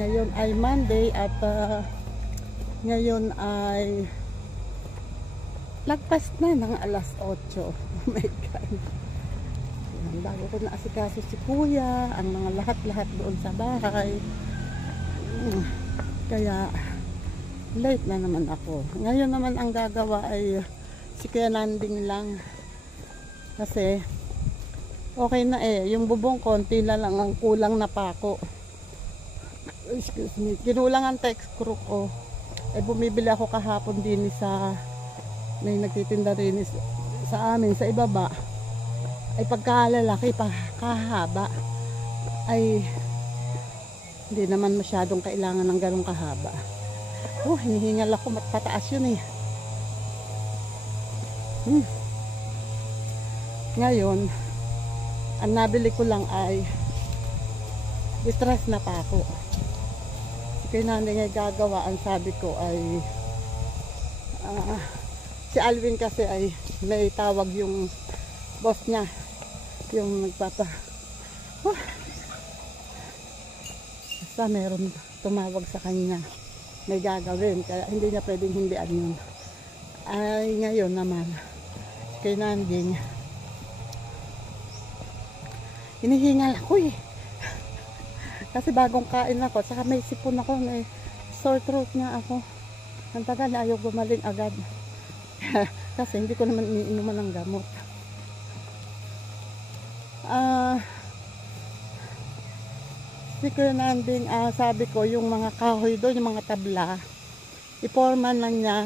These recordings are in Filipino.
Ngayon ay Monday at ngayon ay lagpas na ng alas 8. Oh my God. Bago ko na asikaso si kuya, ang mga lahat-lahat doon sa bahay. Kaya late na naman ako. Ngayon naman ang gagawa ay si Kuya Nanding lang. Kasi okay na yung bubong konti na lang ang kulang na pako. Excuse me. Kinulang ang text screw ko. Bumibili ako kahapon din sa may nagtitinda rin sa amin sa ibaba. Ay pagkalalaki pa kahaba ay hindi naman masyadong kailangan ng ganong kahaba. Hinihingal ako, matataas yun Ngayon ang nabili ko lang ay distress na pako. Kaya nanay nga gagawa, ang sabi ko ay si Alvin kasi ay may tawag yung boss niya, yung basta meron tumawag sa kanya, may gagawin, kaya hindi niya pwedeng hindian yun. Ay ngayon naman kay Nanding hinihingal ako kasi bagong kain ako, saka may sipon ako, may sore throat nga ako, ang tagal na ayaw gumaling agad kasi hindi ko naman iniinuman ng gamot. Si Kuya Nanding, sabi ko yung mga kahoy doon, yung mga tabla, iporman lang niya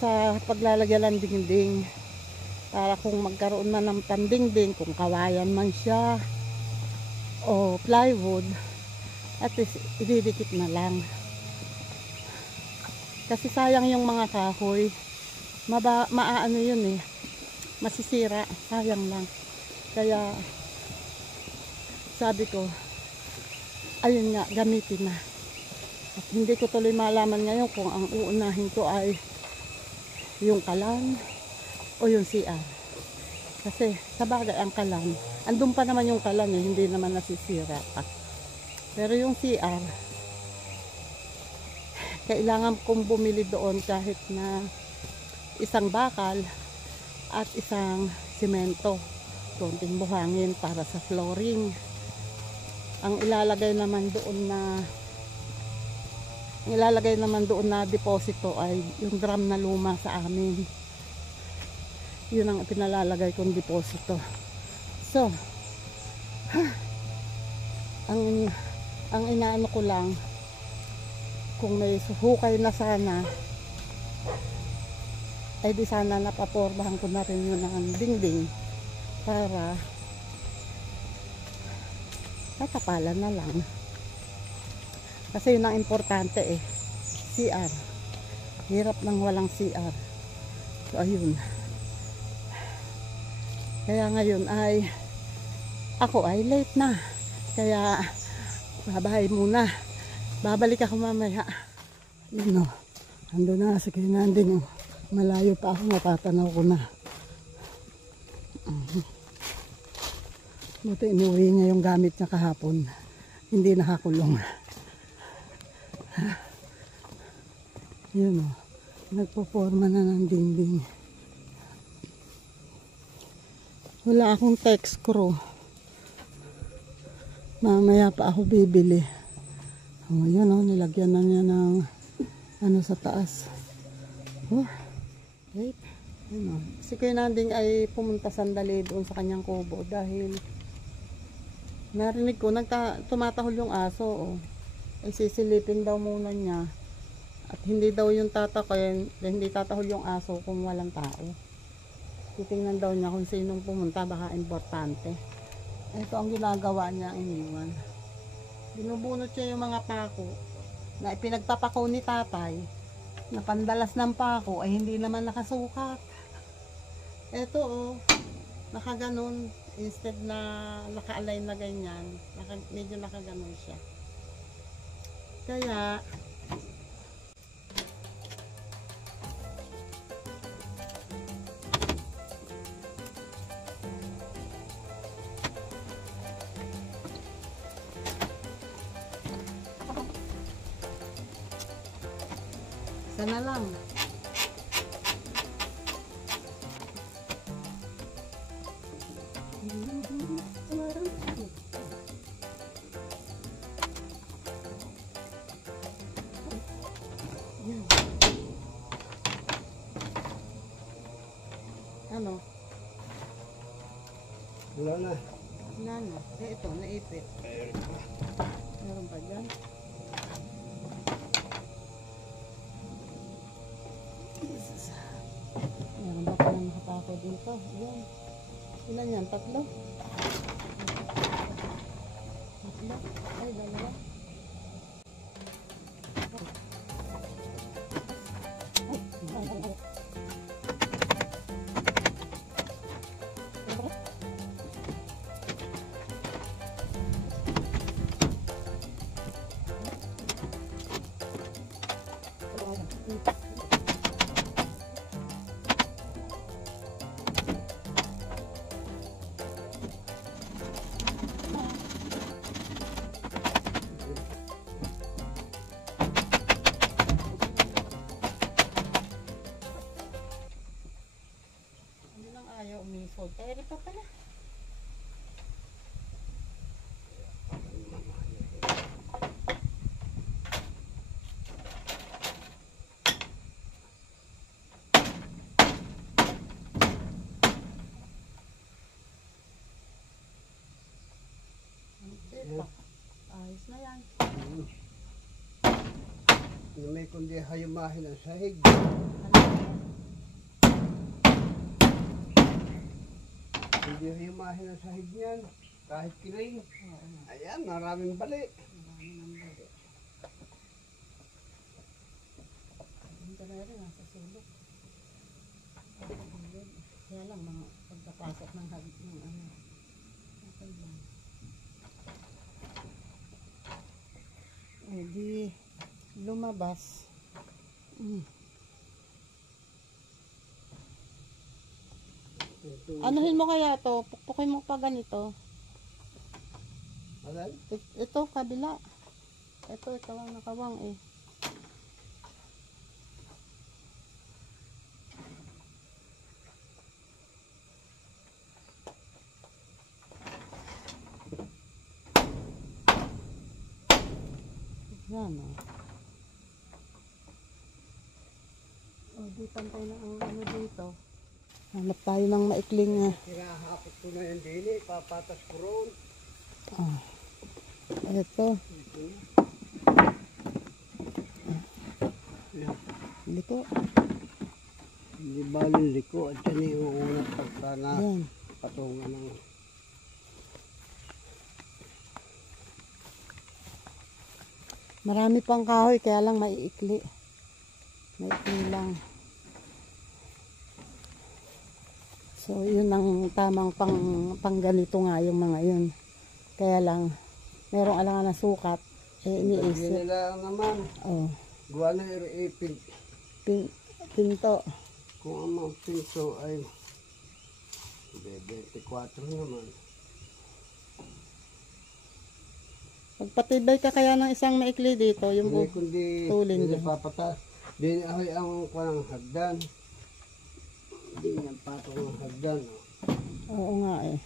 sa paglalagyan ng dingding para kung magkaroon man ng pandingding, kung kawayan man siya o plywood, at least ididikit na lang. Kasi sayang yung mga kahoy, maano yun masisira, sayang lang. Kaya sabi ko ayun nga, gamitin na. At hindi ko tuloy malaman ngayon kung ang uunahin ko ay yung kalan o yung CR. Kasi sa bagay ang kalan, andun pa naman yung kalan hindi naman nasisira pa. Pero yung CR, kailangan kong bumili doon kahit na isang bakal at isang simento, konting buhangin para sa flooring. Ang ilalagay naman doon na deposito ay yung drum na luma sa amin. Yun ang pinalalagay kong deposito. So ang inaano ko lang, kung may hukay na sana ay di sana napapormahan ko na rin yun ng dingding para tatapalan na lang. Kasi yun ang importante CR. Hirap nang walang CR. So ayun. Kaya ngayon ay ako ay late na. Kaya babahay muna. Babalik ako mamaya. Yun ando na si Kuya Nanding. Malayo pa ako, matatanaw ko na. Buti inuwi niya yung gamit niya kahapon. Hindi nakakulong. Yun nagpo-forma na ng dingding. Wala akong text screw. Mamaya pa ako bibili. Yun nilagyan na niya ng ano sa taas. Wait. Yun si Kuya Nanding ay pumunta sandali doon sa kanyang kubo dahil narinig ko tumatahol yung aso. Ay sisilipin daw muna niya. At hindi daw yung hindi tatahol yung aso kung walang tao. Titingnan daw niya kung sinong pumunta, baka importante. Ito ang ginagawa niya, iniwan. Binubunot siya yung mga pako na ipinagpapako ni tatay na pandalas ng pako ay hindi naman nakasukat. Ito nakaganon instead na naka-align na ganyan, medyo nakaganon siya. Kaya Isa na lang. Ano? Wala na. Wala na. Eh, ito, naipit. Meron pa dyan? Meron ba pa nang nakapako dito? Ayan. Ilan yan? Tatlo? Tatlo? Ay, dalawa. Ayaw umisog. Kaya pa pala. Ayos na yan. May kundi hayumahin ang sahig. Hindi hayumahin ang sahig niyan. Kahit kiling. Ayan, maraming bali. Maraming bali. Hindi na rin nasa sulok. Kaya lang mga pagkapasok ng hagit ng ano. Okay lang. Eh di lumabas. Anuhin mo kaya to? Pukpukin mo pa ganito. Alay? Ito, kabila. Ito lang nakawang eh. Yan o. O, di pantay na ang ano dito. Hanap tayo ng maikling Hinahapot ko na yung dili, papatas ko roon. Ito. Liko. Hindi balong liko at yan yung unang pagka na patungan ng... Marami pang kahoy kaya lang maiikli. Maikli lang. So, yun ang tamang pang ganito nga yung mga yun. Kaya lang, merong alangan na sukat, eh, iniisip. Hindi nila naman. Oh. Gawa na ipin. Pinto. Kung ang mga pinto ay 24 naman. Pagpatibay ka kaya ng isang maikli dito, yung Hindi kundi tulin hindi dyan. papatas. Hindi ahoy ang kwanang hagdan. Hindi niya patong ang hagdan. Oo nga eh.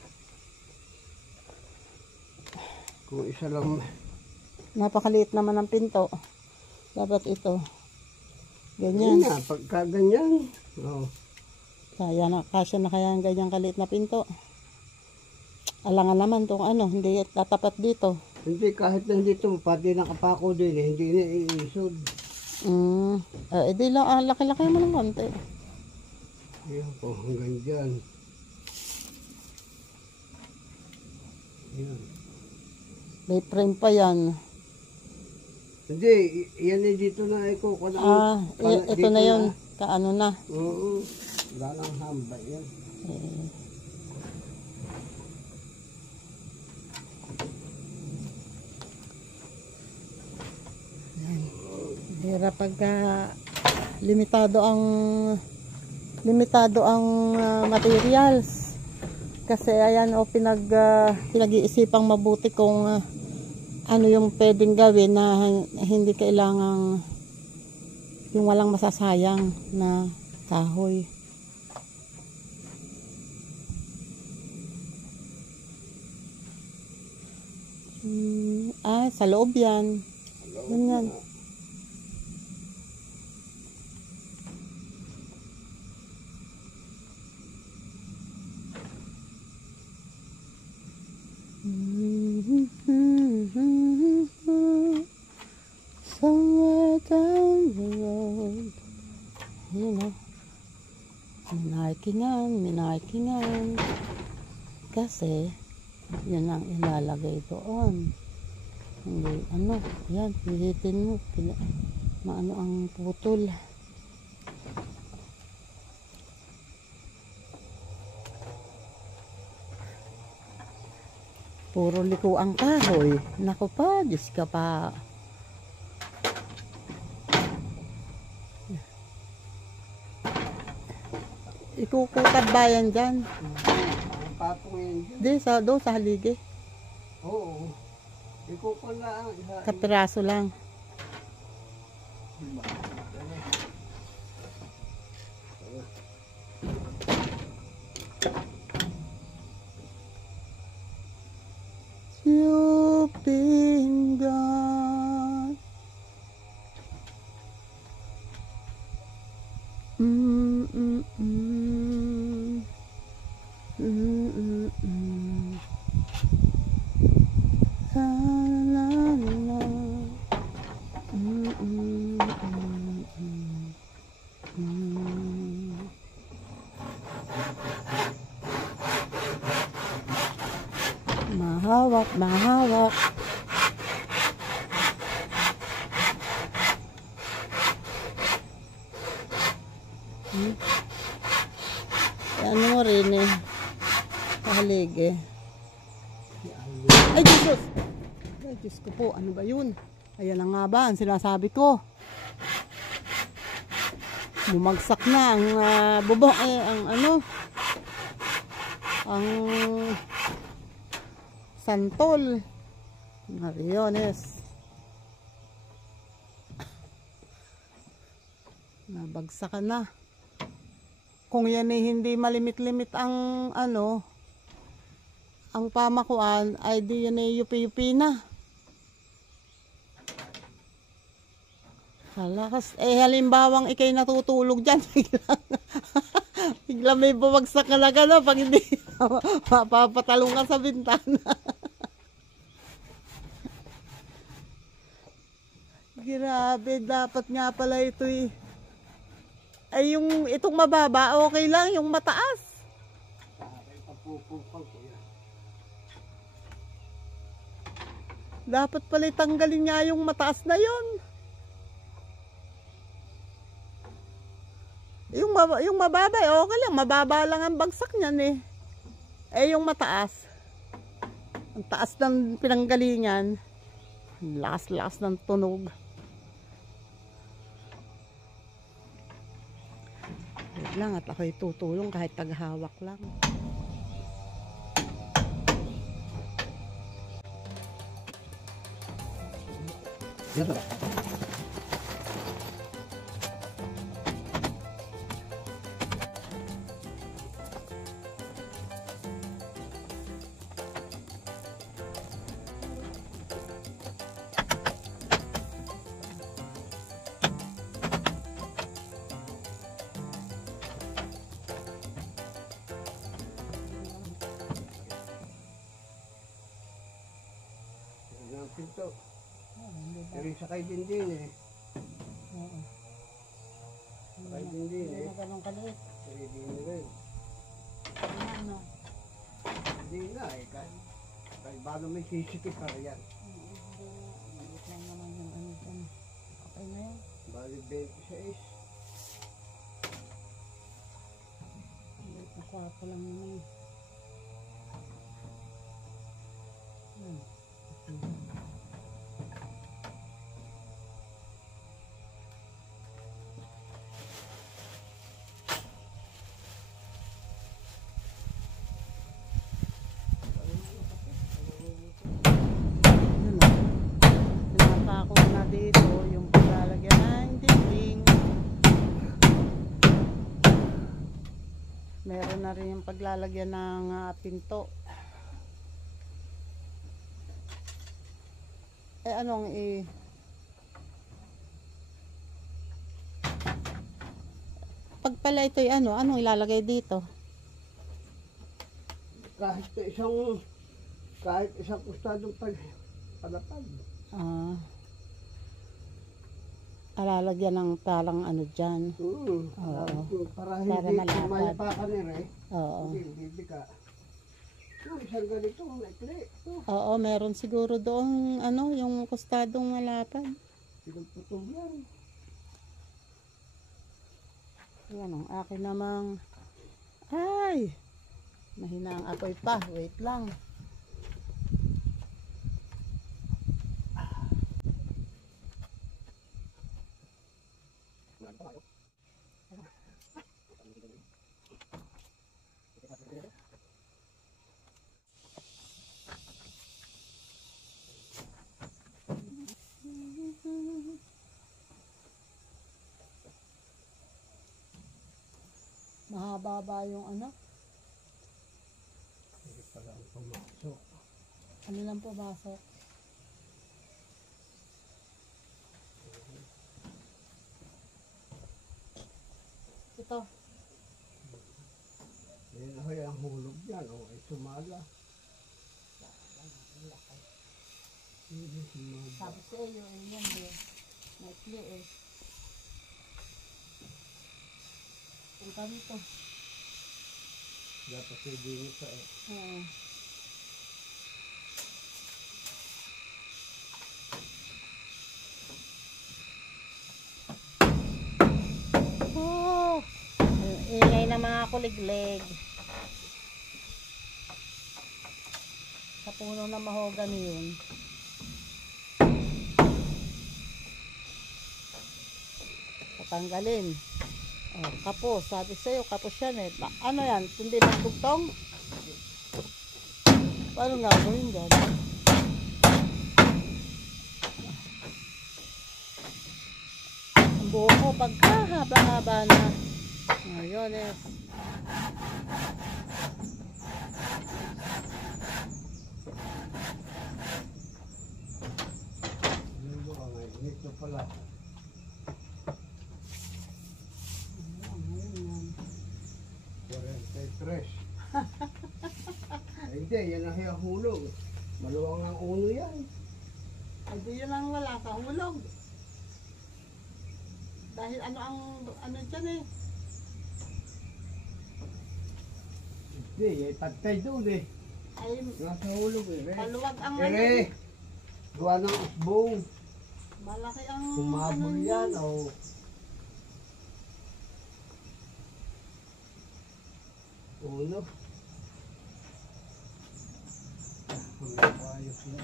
Kung isa lang... Napakaliit naman ang pinto. Dapat ito. Ganyan. Ganyan. Pagka ganyan. Oh. Kaya na, kasya na kaya ang ganyan kaliit na pinto. Alangan naman itong ano, hindi tatapat dito. Hindi, kahit nandito, pati nakapako din, hindi na iisod. Edi lang, laki-laki mo ng konti. Ayan po, hanggang dyan. Ayan. May frame pa yan. Hindi, yan ay dito na iko. Ito na yun. Kaano na. Oo, wala lang hambay yan. Hira pagka limitado ang materials. Kasi ayan o pinag-iisipang mabuti kung ano yung pwedeng gawin na hindi kailangang Yung walang masasayang na kahoy. Sa loob yan. Ganyan. Somewhere down the road. Yun o. Minarkingan. Kasi, yun ang ilalagay doon. Hindi, yan, pilitin mo. Maano ang putol. Puro liko ang kahoy. Naku pa, Diyos ka pa. Ikukutad ba yan dyan? Ang patong yan dyan. Di, doon sa haligi. Oo. Ikukul na ang isa. Kapiraso lang. You've been gone. Mahawak. Ano mo rin eh. Kahalig eh. Ay, Jesus! Ay, Diyos ko po. Ano ba yun? Ayan na nga ba ang sinasabi ko. Bumagsak na ang bubong ang santol. Mariones. Nabagsakan na. Kung yan ay hindi malimit-limit ang ang pamakuan, ay di yan ay yupi-yupi na. Halakas, halimbawang ikay natutulog dyan, bigla may bumagsak ka na gano'n pag hindi mapapatalong ka sa bintana. Grabe, dapat nga pala ito eh. Ay, itong mababa, okay lang. Yung mataas. Dapat pala tanggalin nga yung mataas na yon. Yung mababa, okay lang. Mababa lang ang bagsak niyan eh. Yung mataas. Ang taas ng pinanggalingan. Lakas-lakas ng tunog. Wait lang at ako'y tutulong kahit taghawak lang. Dito. Pinto. Pero sa kay din eh. Oo. Kay din eh. Ganun kaliit. Kay din rin. Ano? Hindi na eh. Kahit bago may sisikip pa yan. Hindi lang naman yung okay na yan. Bali 26. Nakuha ko lang naman. Pinapako na dito yung paglalagyan ng dinding. Meron na rin yung paglalagyan ng pinto. Anong pag pala ito'y anong ilalagay dito? Kahit isang kustadong palapag. Lalagyan ng parang dyan. Oo. Para Para hindi malapad. mayapakan Oo. Hindi ka. Isang ganito, maikli. Oo, meron siguro doon yung kustadong malapad. Pinagputog yan. Yan ang akin namang mahina ang apoy pa. Wait lang. Mahaba ba yung Hindi pala ang pumasok. Ano lang pumasok? Ito. Yan ako yung hulog yan. Ay sumala. Sabi sa iyo, yan din. Maikli Ang kami to. Dapat pwede nyo pa Ingay na mga kuliglig. Sa puno na mahogany yun. Tatanggalin. Kapos. Sabi sa'yo, kapos yan Ano yan? Hindi magtugtong? Paano nga gawin dyan? Ang buho ko pagkahaba-haba na. Ngayon Ito pala. Hindi, yan ang hulog. Maluwang ang uno yan. Hindi yun ang wala sa hulog. Dahil ano dyan Hindi, pagkay doon Ay, nasa hulog maluwag ang gawa ng usbong. Malaki ang Sumabol yan uno. Ayos na.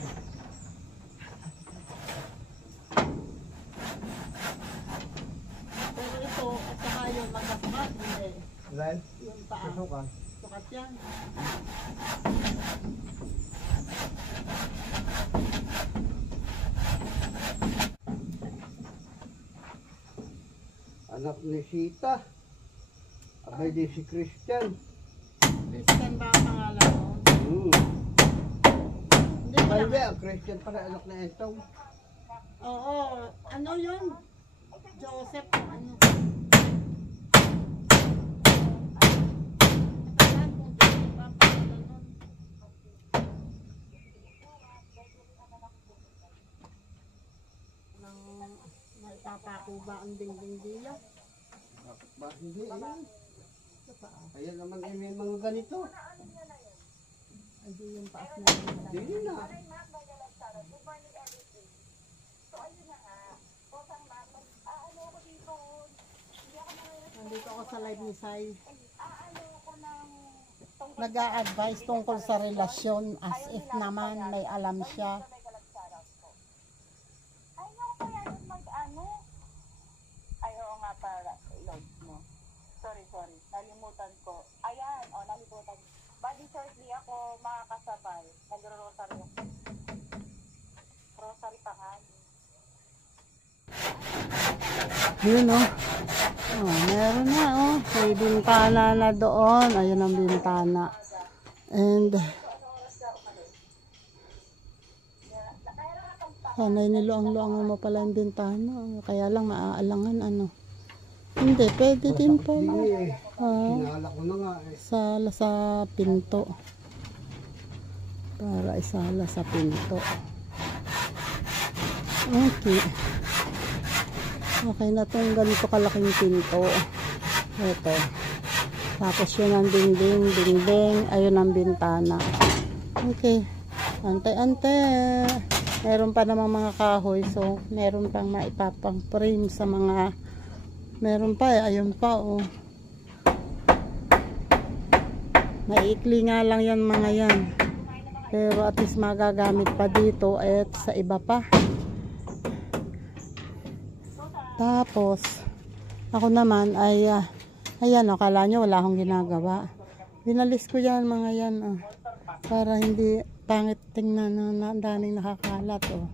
Pero ito, at saka yung magkasmat, hindi. Ilan? Yung paa. Kasukan. Sukat yan. Anak ni Sita. Abay di si Christian. Christian ba ang pangalan mo? Hindi ko Hindi, lang. ang Christian pala anak na Entong. Oo. Ano yun? Joseph. Ano? Naipapako ba ang dingding dila? Ba hindi Kaya naman may mga ganito. Ay di yung paas na Hindi na. Nandito ako sa live ni Sai. Nag-a-advise tungkol sa relasyon as if naman may alam siya. Sorry. Nalimutan ko. Ayan, nalimutan. Bali shortly ako makakasabay. Nagro-rosary ako. Rosary pa nga. Yun oh. Oh, meron na oh. May bintana na doon. Ayun ang bintana. And sanay niluang-luangan mo pala yung bintana. Kaya lang maaalangan ano. Hindi, pwede din pala. Hindi eh. Sinala ko na nga eh. Sala sa pinto. Para isala sa pinto. Okay. Okay na itong ganito kalaking pinto. Ito. Tapos yun ang dingding. Ayun ang bintana. Okay. Ante-ante. Meron pa namang mga kahoy. So, meron pang maipapang frame sa mga... Meron pa eh. Ayun pa oh. Maiikli nga lang yan mga yan. Pero at least magagamit pa dito at sa iba pa. Tapos, ako naman ay, ayan o, kala nyo wala akong ginagawa. Binalis ko yan mga yan o. Para hindi pangit tingnan na daming nakakalat o.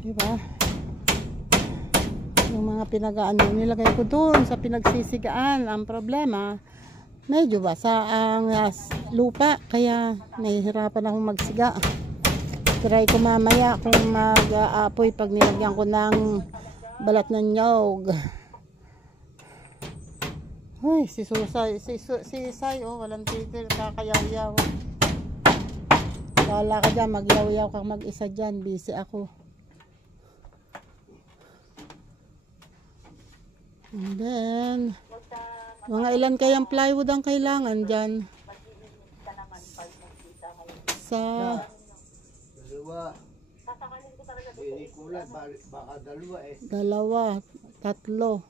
Diba? Yung mga pinagaano nilagay ko dun sa pinagsisigaan. Ang problema, medyo basa ang lupa. Kaya nahihirapan akong magsiga. Try ko mamaya kung mag-aapoy pag nilagyan ko ng balat ng nyog. Ay, si Susay, si Sai, oh, walang titil, kakayaw-yaw. Wala ka dyan, magyaw-yaw ka mag-isa dyan, busy ako. And then, mga ilan kayang plywood ang kailangan dyan? Sa... Dalawa. Hindi kulat, baka dalawa eh. Dalawa, tatlo,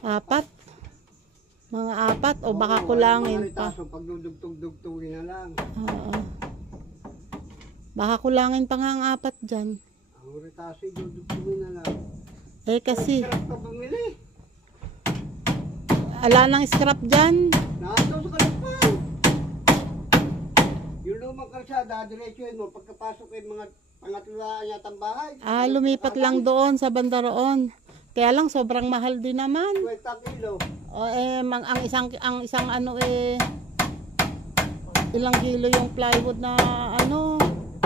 apat. Mga apat o baka kulangin pa. Pag dugtog-dugtogin na lang. Oo. Baka kulangin pa nga ang apat dyan. Ang retaso, dugtogin na lang. Eh kasi, Sarap ka bumili. ala nang scrap dyan. Nandun sa kalapang. Yung lumang kalsada, diretsuhin mo. Pagkapasok yung mga pangatlulaan yatang bahay. Ah, lumipat lang doon sa banda roon. Kaya lang sobrang mahal din naman. 20 kilo. O ang isang ano eh ilang kilo yung plywood na ano,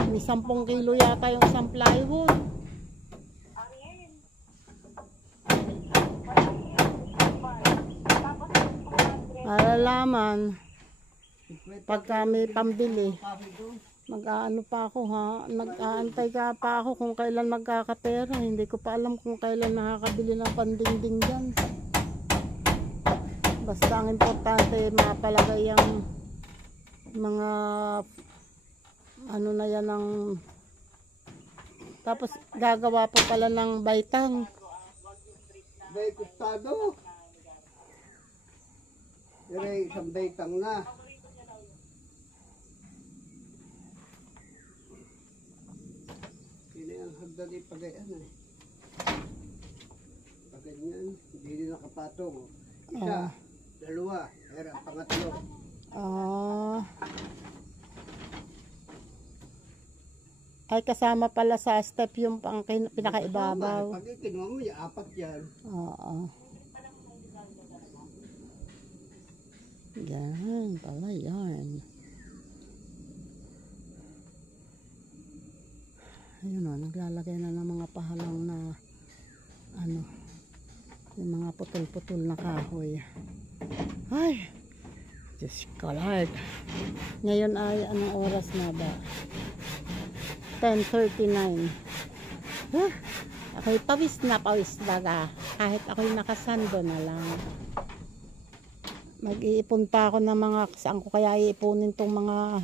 may 10 kilo yata yung isang plywood. Malalaman pagka may pambili. Mag-aano pa ako ha, nag-aantay ka pa ako kung kailan magkakapera. Hindi ko pa alam kung kailan nakakabili ng pandingding dyan. Basta ang importante mapalagay yung mga ano na yan ng tapos gagawa pa pala ng baitang. Bay kustado. Yari, isang baitang na. Ang hagdan ay pagayan eh. Paganyan, hindi din nakapatong. Isa, dalawa, era, pangatlo. Ay kasama pala sa step yung pinakaibabaw. Pag ikinuha mo, yung apat yan. Oo. Yan pala yan. Ayun o, naglalagay na ng mga pahalang na ano, yung mga putol-putol na kahoy. Ay, Diyos ko Lord. Ngayon ay anong oras na ba? 10:39. Ako'y pawis baga. Kahit ako'y nakasando na lang. Mag-iipon pa ako ng mga, saan ko kaya iipunin tong mga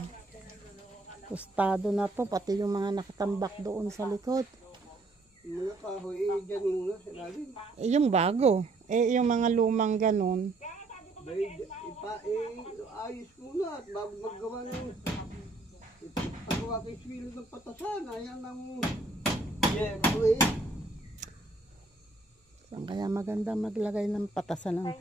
kustado na to, pati yung mga nakatambak doon sa likod. Yung mga kahoy, dyan muna sa lalim. Yung bago. Yung mga lumang ganun. Ayos muna at bago maggawa ng paggawa kay swilo ng patasan. Ayan ang eh. Saan kaya maganda maglagay ng patasan ng...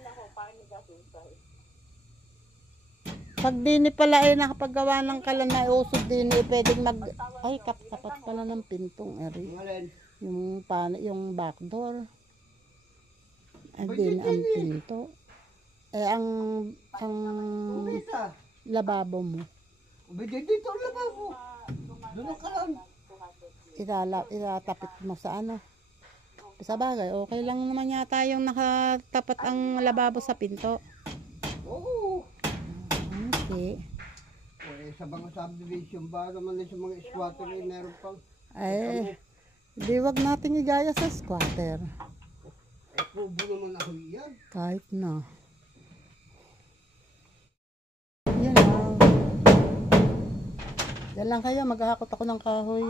Pag dini pala ay nakapaggawa ng kalan na usod din pwedeng mag ay kapat pala ng pintong eri. Yung back door. Hindi na ang pinto. Eh, ang Kumita. lababo mo. Bigay dito ang lababo. Doon ka lang. Itatapit mo sa ano. Sa bagay, okay lang naman yata yung nakatapat ang lababo sa pinto. Oo. Okay. Eh, sa mga subdivision ba naman sa mga squatter eh, meron pang Ay, di wag nating igaya sa squatter. kubo naman ako yan. Kahit na. Yan lang. Yan lang kayo, maghahakot ako ng kahoy.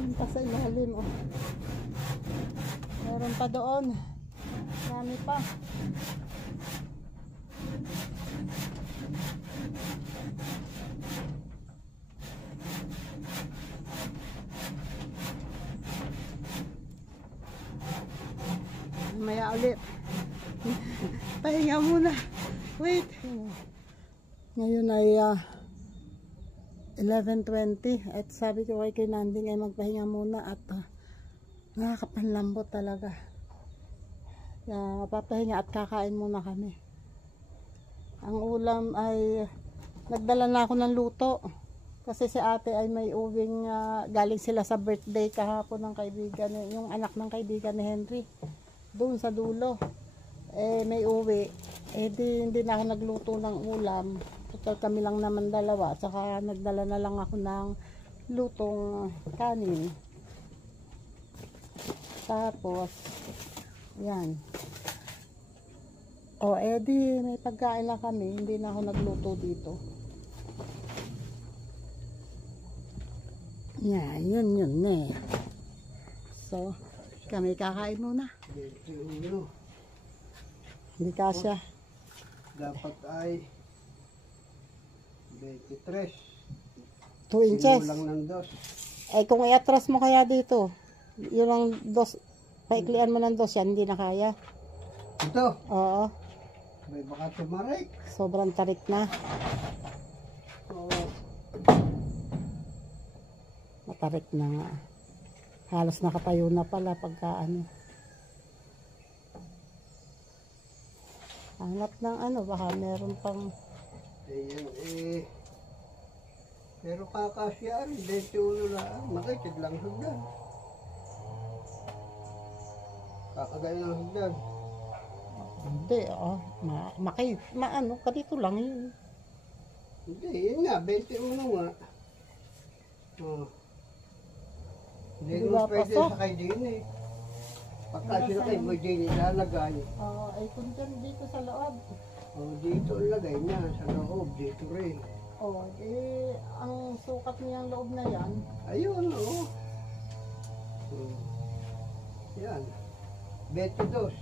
Yun pa sa ilalim, oh. Meron pa doon. Marami pa. Maya ulit. Pahinga muna. Wait. Ngayon ay 11:20 at sabi ko kay Nanding ay magpahinga muna at nakakapanlambot talaga. Kaya papahinga at kakain muna kami. Ang ulam ay nagdala na ako ng luto kasi si ate ay may uwing galing sila sa birthday kahapon ng kaibigan, yung anak ng kaibigan ni Henry doon sa dulo. Eh may uwi, eh hindi na ako nagluto ng ulam. Total kami lang naman dalawa, at saka nagdala na lang ako ng lutong kanin. Tapos yan. O edi may pagkain na kami, hindi na ako nagluto dito. Yan, yun eh. So kami kakain muna. Hindi kasya. Dapat ay 23. 2 inches. Lang ng dos. Eh kung i-atras mo kaya dito, yun ang dos, paiklian mo ng dos yan, hindi na kaya. Ito. Oo. May baka tumarik. Sobrang tarik na. Oo. Matarik na nga. Halos nakatayo na pala pagka ano. Hanap ng ano, baka meron pang Ayan, pero kakasya rin, 21 lang. Makitid lang hagdan. Kakagay ng hagdan. Hindi, maano, ganito lang yun. Hindi, yun nga, 21 nga. Oh. Hindi Di mo ba pwede pasok? sakay din eh. Pagka sinakay mo din ilalagay. Ay kung dyan dito sa loob. Oh, dito ilagay niya sa loob, dito rin. Ang sukat niyang loob na yan. Ayun, oh. Yan. 22.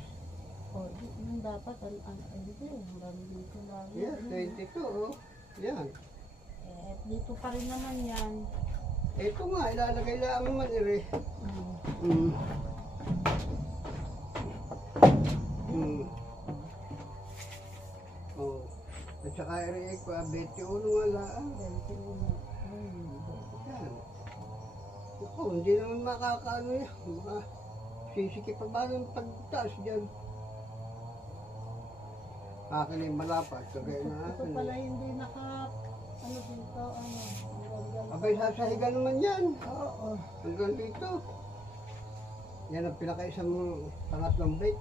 Yung dapat, hindi, hanggang dito lang. Yes, 22, oh. Yan. Dito pa rin naman yan. Ito nga, ilalagay lang naman ire. Oh. At saka ire ko, 21 nga lang. 21. Yan. Ako, hindi naman makakaano yan. Sisiki pa ba ng pagtaas dyan? Akin ay malapad, kagaya na Ito akin. pala hindi dito, Abay, sasahigan naman yan. Oo. Hanggang dito. Yan ang pinakaisang pangatlong bait.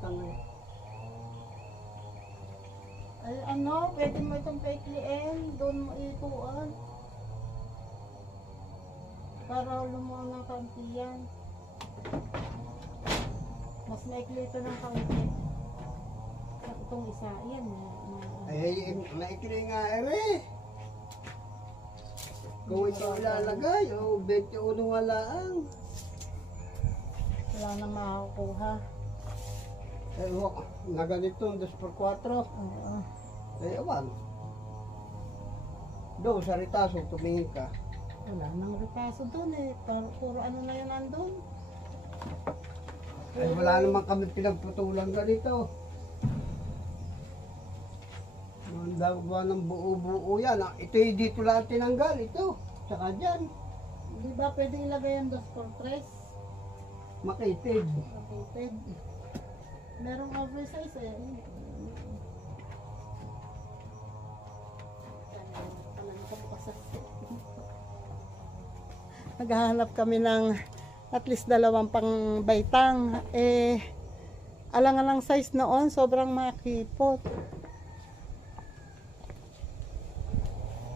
Ay pwede mo itong paikliin, doon mo ituan. Para lumuang ng kaunti yan. Mas maikli ito ng kaunti. Itong isa, yan. Ay, maikli nga ere. Kung ito ilalagay, 21 nga lang. Wala nang makakuha. Na ganito, 2x4. Oo. Awan. Doon sa ritaso, tumingin ka. Wala nang repaso doon eh. Puro ano na yun nandun. Ay, wala naman kami pinagputulang ganito. Gawa ng buo-buo yan. Ito yung dito lang tinanggal. Ito. Tsaka dyan. Di ba pwede ilagay ang 2x3? Makitid. Makitid. Merong oversize eh. Naghahanap kami ng at least 2 pang baitang. Alang-alang size noon, sobrang makipot.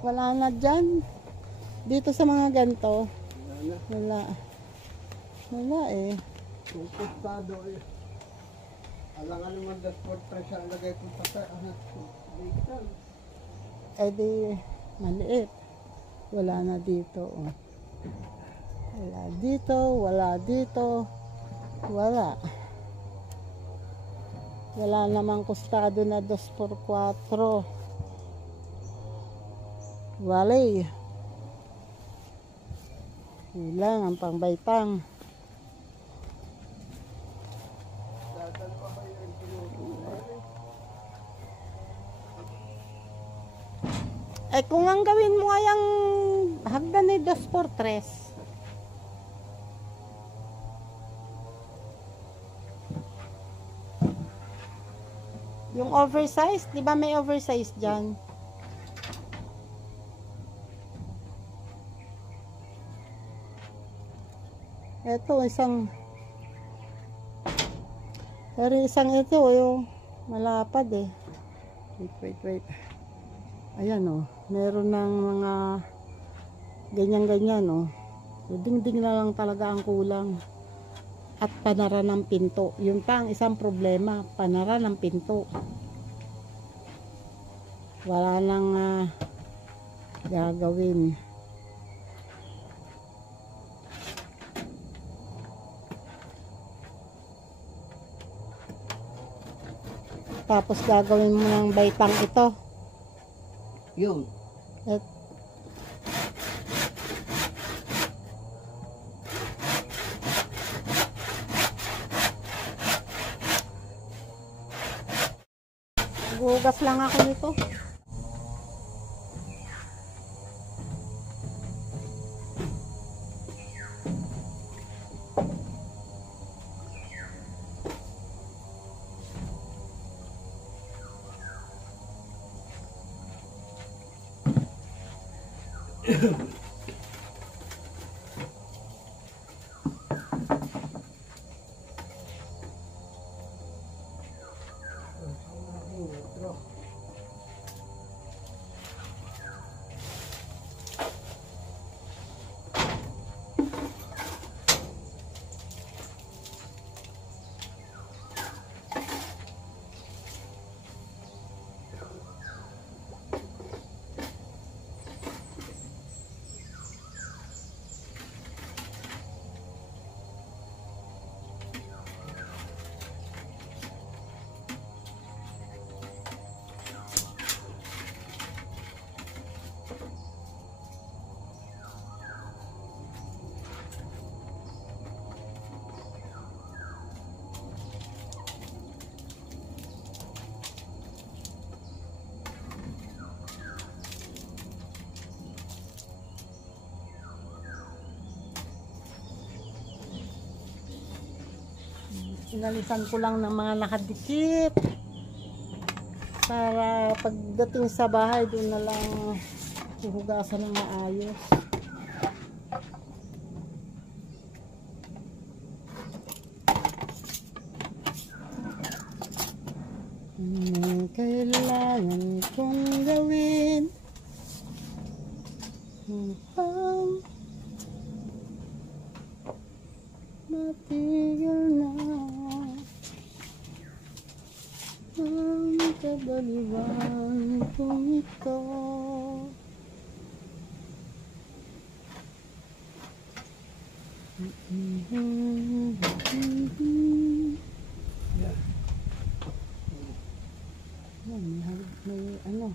Wala na dyan. Dito sa mga ganito, wala. Wala eh. Kung kustado eh. Alangan naman dasport pressure ang lagay kong pata. Di maliit. Wala na dito. Oh. Wala dito, wala dito. Wala. Wala namang kustado na 2x4. Walay. Kulang ang pangbaitang. Kung ang gawin mo ay ang hagdan ni 2x3. Yung oversize, di ba may oversize dyan? Ito, pero isang ito, yung malapad eh. Wait. Ayan oh, meron ng mga ganyan-ganyan oh. So, dingding na lang talaga ang kulang. At panara ng pinto. Yun pa ang isang problema, panara ng pinto. Wala nang gagawin. Tapos gagawin mo ng baitang ito. Yun. Gugas lang ako nito. Inalisan ko lang ng mga nakadikit para pagdating sa bahay doon na lang huhugasan ng maayos. Kailangan kong gawin upang matigil na ang kabaliwan kong ito. May ano.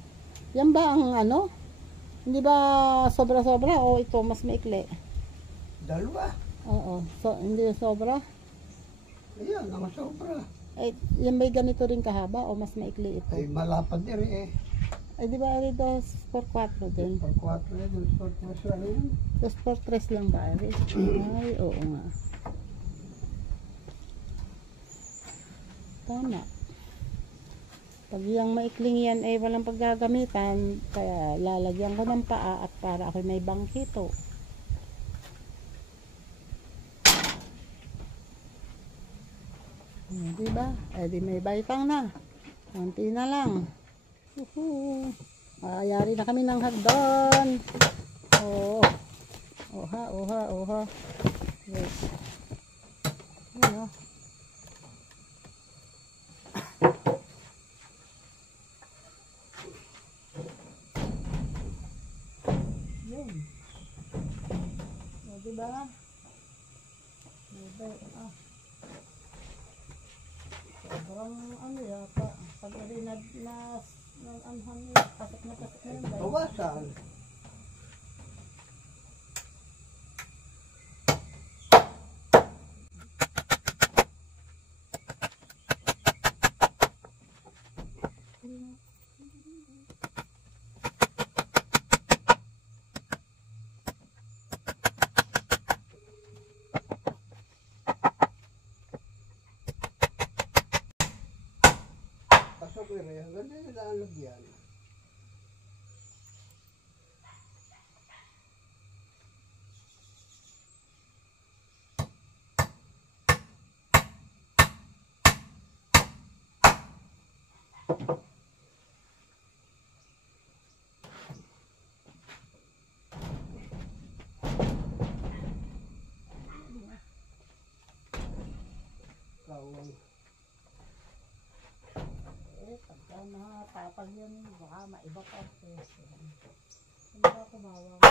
Yan ba ang ano? Hindi ba sobra-sobra o ito mas maikli? Dalawa. Oo. So, hindi sobra? Ayan, ang sobra. Ay, yan ba'y ganito rin kahaba o mas maikli ito? Ay, malapad din eh. Ay, di ba ari 2x4 din? Por 4 eh, 2 por 3 lang yan. 2x3 lang ba ari? Ay, oo nga. Tama. Pag yung maikling yan ay walang paggagamitan, kaya lalagyan ko ng paa at para ako may bangkito. Diba? Eh di may baitang na. Konti na lang. Ayari na kami ng hagdan. Oh. Oha, oha, oha. Yes. Ano? Yun. O, diba? Diba? Ah. Sobrang ano yata. Pag rin anhan yun, pasok na yun. Bawasan. Pasok rin yan. Ganda yung lalagyan. Kawang. Pagka nakapapag yan, baka maiba pa ako. Hindi ba kumawang?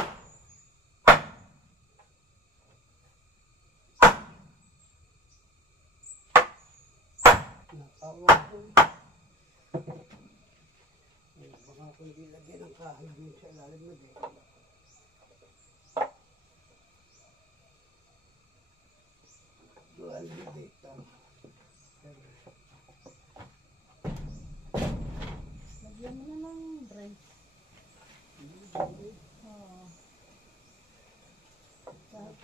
Nakawang ko. Baka kung ilagyan ng kahoy din sa ilalim na din. Doon dito. Lagyan mo na ng brace.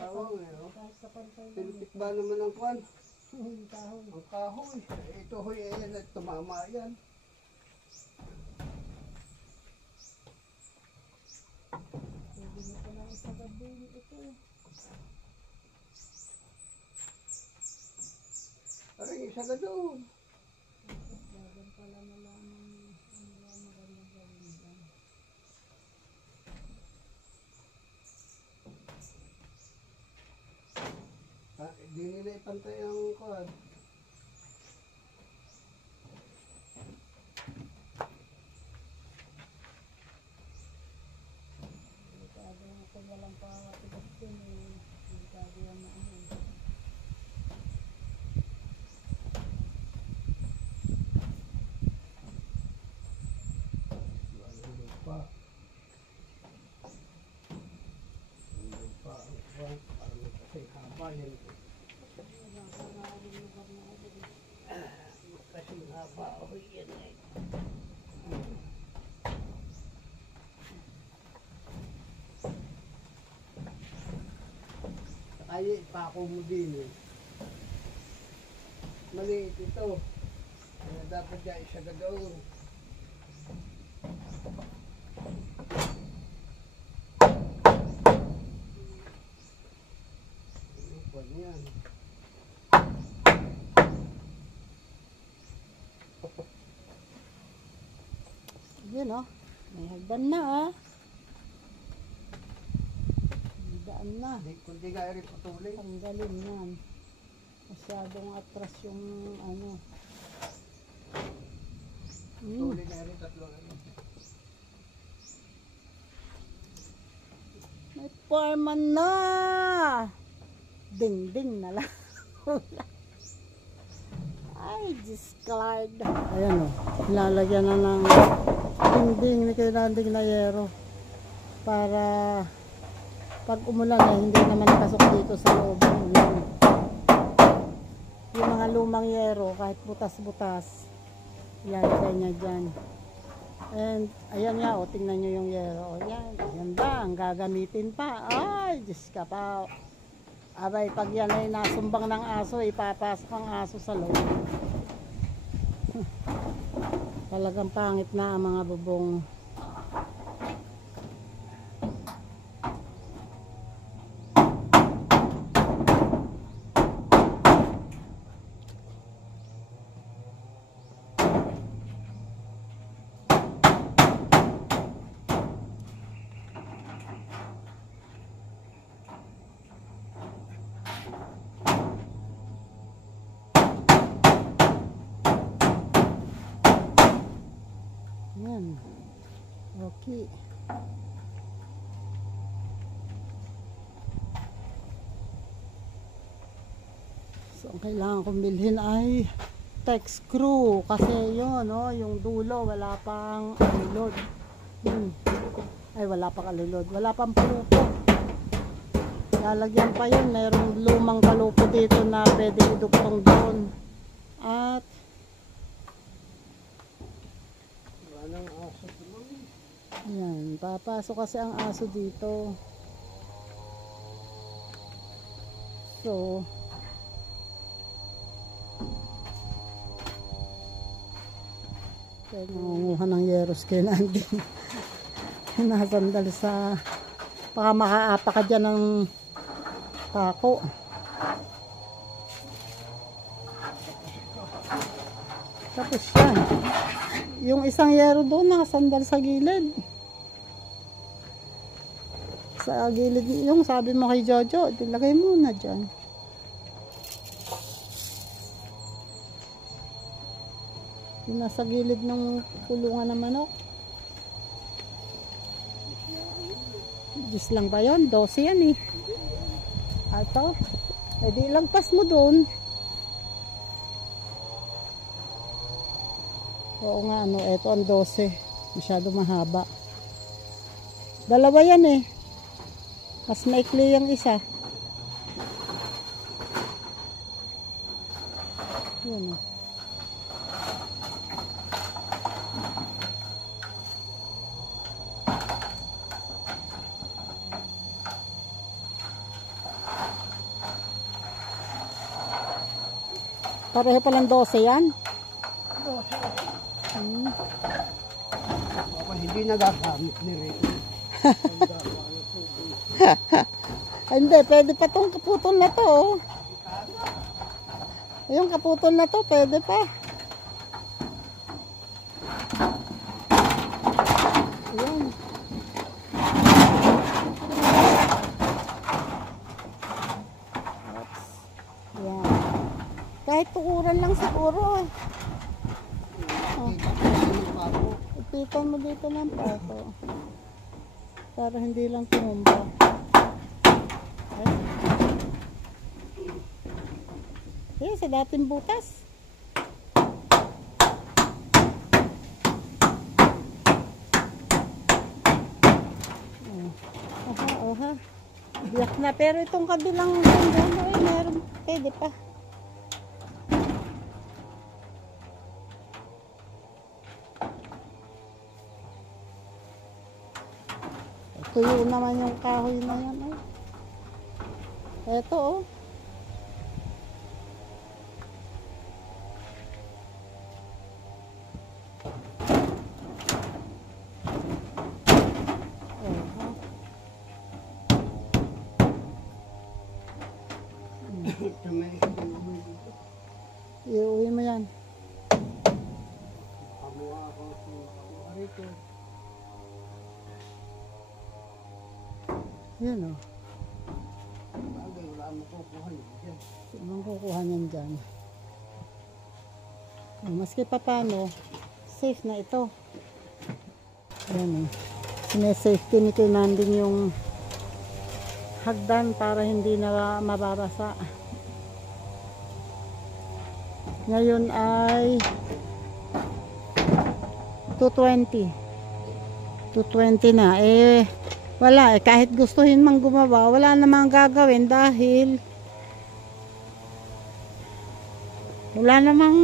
Oo. Kahit sa pantay lang. Pilipit ba naman ang kwan? Yung kahoy. Ang kahoy. Ito hoy, ayan at tumama yan. Pwede mo Parang isa ka doon. Hindi nila ipantay ang kuwan. Ay, ipako mo din eh. Maliit ito. Kaya dapat dyan isa ka doon. Ano yan? Yun oh. May hagdan na ah. Daan na. Kundi ka rin patuloy. Ang galing yan. Masyadong atras yung ano. Patuloy na rin tatlo. May foreman na. Ding-ding na lang. Ay, discard. Ayan o. Lalagyan na ng ding-ding ni kailanding na yero. Para pag umulan na hindi naman nakasok dito sa loob. Yung mga lumang yero, kahit butas-butas, ilalagay niya dyan. And ayan nga o, tingnan nyo yung yero. Ayan, ayan ba, ang gagamitin pa. Ay, Diyos ka pa. Abay, pag yan ay nasumbang ng aso, ipapasok ang aso sa loob. Talagang pangit na ang mga bubong. Yan. Okay. So, ang kailangan kong bilhin ay tech screw. Kasi yun, no, yung dulo, wala pang alilod. Ay, wala pang alilod. Wala pang palupo. Lalagyan pa yun. Mayroong lumang palupo dito na pwede idugtong doon. At Walang aso naman. yan, papasok kasi ang aso dito. So, kaya nangunguha ng yeros kay Nandi. Nasandal sa, baka makaapa ka dyan ng pako. Tapos yan. Yung isang yero doon nakasandal sa gilid. Sa gilid, yung sabi mo kay Jojo, ilagay mo na dyan. Yung nasa gilid ng kulungan ng manok. Diyos lang ba yun? 12 yan eh. Ato, edi lagpas mo doon. Oo nga, ano, eto ang 12. Masyado mahaba. Dalawa yan eh. Mas maikli yung isa. Yun oh. Pareho palang 12 yan. Ako hindi nagagamit ni Rico. Hindi, pwede pa tong kaputol na to. Oh. Yung kaputol na to, pwede pa. Ayan. Oops. Ayan. Kahit tukuran lang siguro eh. Oh. Ipitan mo dito ng pato. Para hindi lang tumumba. Ayan, sa dating butas. Oha. Biyak na. Pero itong kabilang ganda ay meron. Pwede pa. Tuyo naman yung kahoy na yan. Oh. Eto oh. Iuwi mo yan. Yan o. Anong kukuha niyan dyan? Maski pa paano, safe na ito. Yan o. Sinesafety ni Kinanding yung hagdan para hindi na mababasa. Ngayon ay 220. 220 na. Eh, wala eh. Kahit gustuhin mang gumawa, wala namang gagawin dahil wala namang,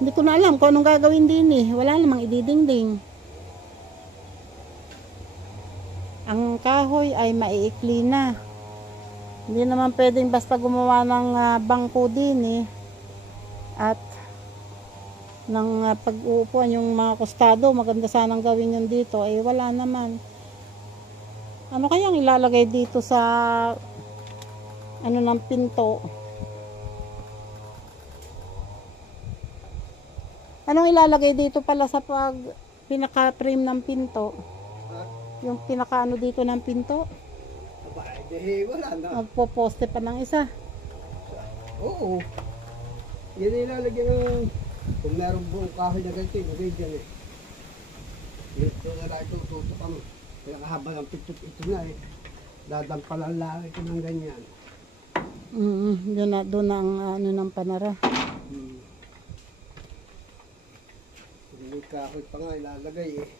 hindi ko na alam kung anong gagawin din eh. Wala namang ididingding. Ang kahoy ay maiikli na. Hindi naman pwedeng basta gumawa ng bangko din eh. At ng pag-uupuan yung mga kostado, maganda sanang gawin yun dito, eh wala naman. Ano kayang ilalagay dito sa ano ng pinto? Anong ilalagay dito pala sa pag pinaka-frame ng pinto? Yung pinaka-ano dito ng pinto? Wala na. Magpo-poste pa ng isa. Oo. Yan ay ilalagyan ng kung meron buong kahoy na ganito, ilagay dyan eh. Ito na lang ito, tutok ang pinakahaba ng pinto ito na eh. Dadampalan lang ito ng ganyan. Yun na, doon ang ano ng panara. Kung may kahoy pa nga ilalagay eh.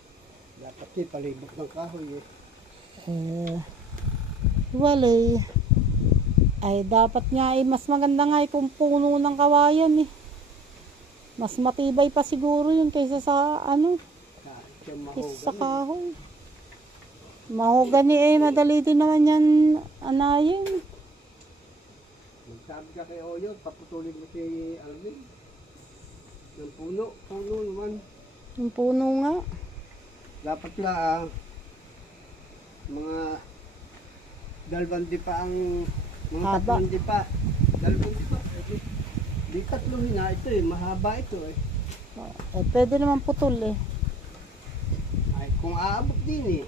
Dapat eh, palibot ng kahoy eh. Walay. Ay, dapat nga eh, mas maganda nga eh kung puno ng kawayan eh. Mas matibay pa siguro yun kaysa sa ano, kaysa sa kahoy. Mahogani eh, madali din naman yan anayin. Magsabi ka kay Oyo, paputulin mo si Alvin. Ng puno naman. Yung puno nga. Dapat lang mga dalawang dipa ang mga haba. tatlong dipa. Dalawang dipa. Di tatlohin na ito eh, mahaba ito eh. Eh, pwede naman putol eh. Ay, kung aabot din eh.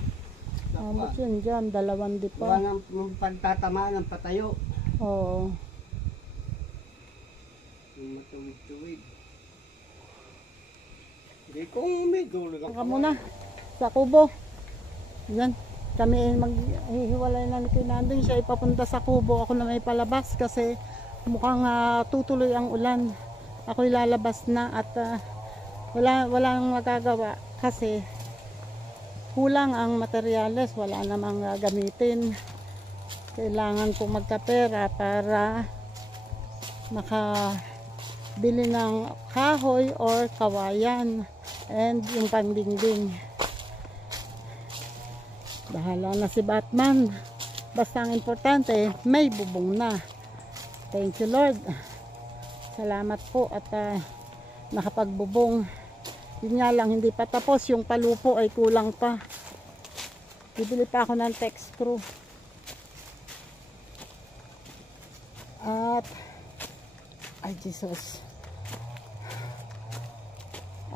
Abot yun dyan, 2 di Wala pa. nang pagtatamaan ng patayo. Oo. Yung matuwid-tuwid. Hindi kung may dulo lang. Saka muna sa kubo. Yan. Kami ay maghihiwalay na ni Kinanding. Siya ipapunta sa kubo. Ako na may palabas kasi mukhang tutuloy ang ulan. Ako'y lalabas na at walang magagawa kasi kulang ang materyales. Wala namang gamitin. Kailangan kong magkapera para makabili ng kahoy or kawayan and yung pangdingding. Bahala na si Batman. Basta ang importante, may bubong na. Thank you Lord. Salamat po at nakapagbubong. Yun nga lang, hindi pa tapos. Yung palupo ay kulang pa. Bibili pa ako ng text screw. At Ay, Jesus.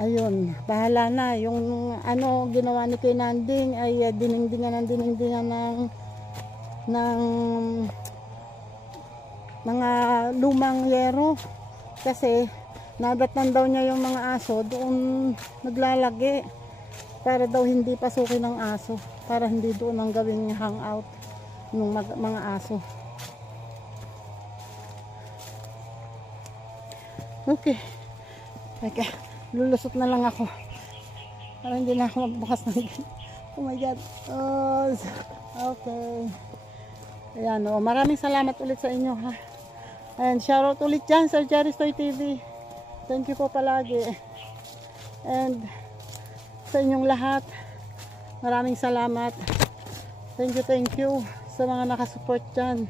Ayun, bahala na. Yung ano ginawa ni Kuya Nanding ay diningdingan ng mga lumang yero. Kasi nadatnan daw niya yung mga aso doon naglalagi. Para daw hindi pasukin ng aso. Para hindi doon ang gawing hangout ng mga aso. Okay. Okay. Lulusot na lang ako. Para hindi na ako magbukas ng oh my God. Oh, okay. Ayan o. Maraming salamat ulit sa inyo ha. And shoutout ulit dyan sa Jeristoy TV. Thank you po palagi. And sa inyong lahat, maraming salamat. Thank you sa mga nakasupport dyan.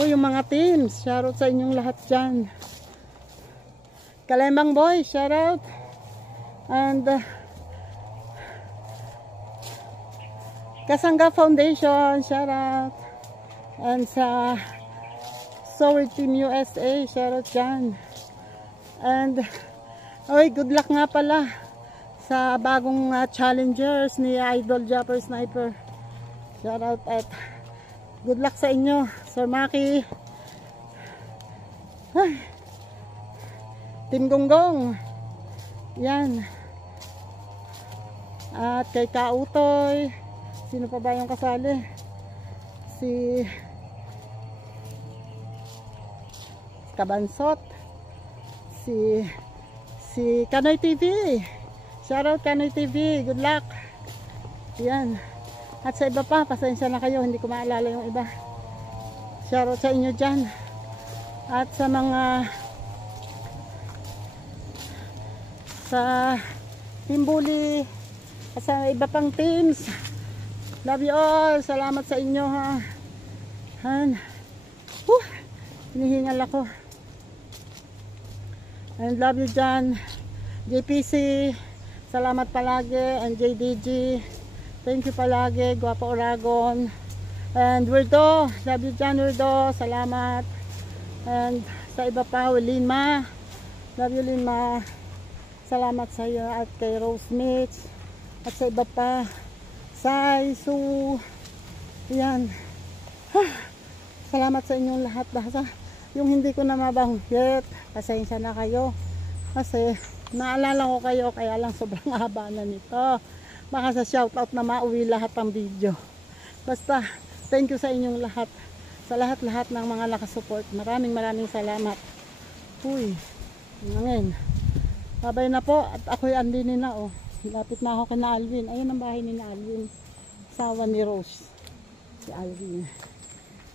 O yung mga teams, shoutout sa inyong lahat dyan. Kalembang Boy, shoutout. And Kasangga Foundation, shoutout. And sa Sword Team USA, shoutout dyan. And good luck nga pala sa bagong challengers ni Idol Japper Sniper. Shoutout at good luck sa inyo, Sir Maki. Ay. Team Gonggong. Yan. At kay Kautoy. Sino pa ba yung kasali? Si Kabansot. Si Kanoy TV. Shoutout Kanoy TV. Good luck. Yan. At sa iba pa, pasensya na kayo. Hindi ko maalala yung iba. Shoutout sa inyo dyan. At sa mga sa Team Bully at sa iba pang teams, love you all. Salamat sa inyo ha. Hinihingal ako. And love you dyan. JPC, salamat palagi. And JDG, thank you palagi. Guapo Oragon. And Wirdo, love you dyan Wirdo, salamat. And sa iba pa, Linma, love you Linma. Salamat sa iyo at kay Rose Mitch at sa iba pa, Sai, Su, yan. Salamat sa inyong lahat. Basta yung hindi ko na mabanggit, pasensya na kayo kasi naalala ko kayo kaya lang sobrang haba na nito. Baka sa shoutout na mauwi lahat ng video. Basta thank you sa inyong lahat, sa lahat-lahat ng mga nakasupport. Maraming salamat. Uy, ngayon babay na po at ako'y andinin na oh. Lapit na ako kina Alvin. Ayun ang bahay ni Alvin. Asawa ni Rose. Si Alvin.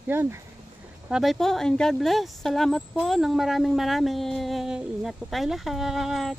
Yan. Babay po and God bless. Salamat po ng maraming. Ingat po tayo lahat.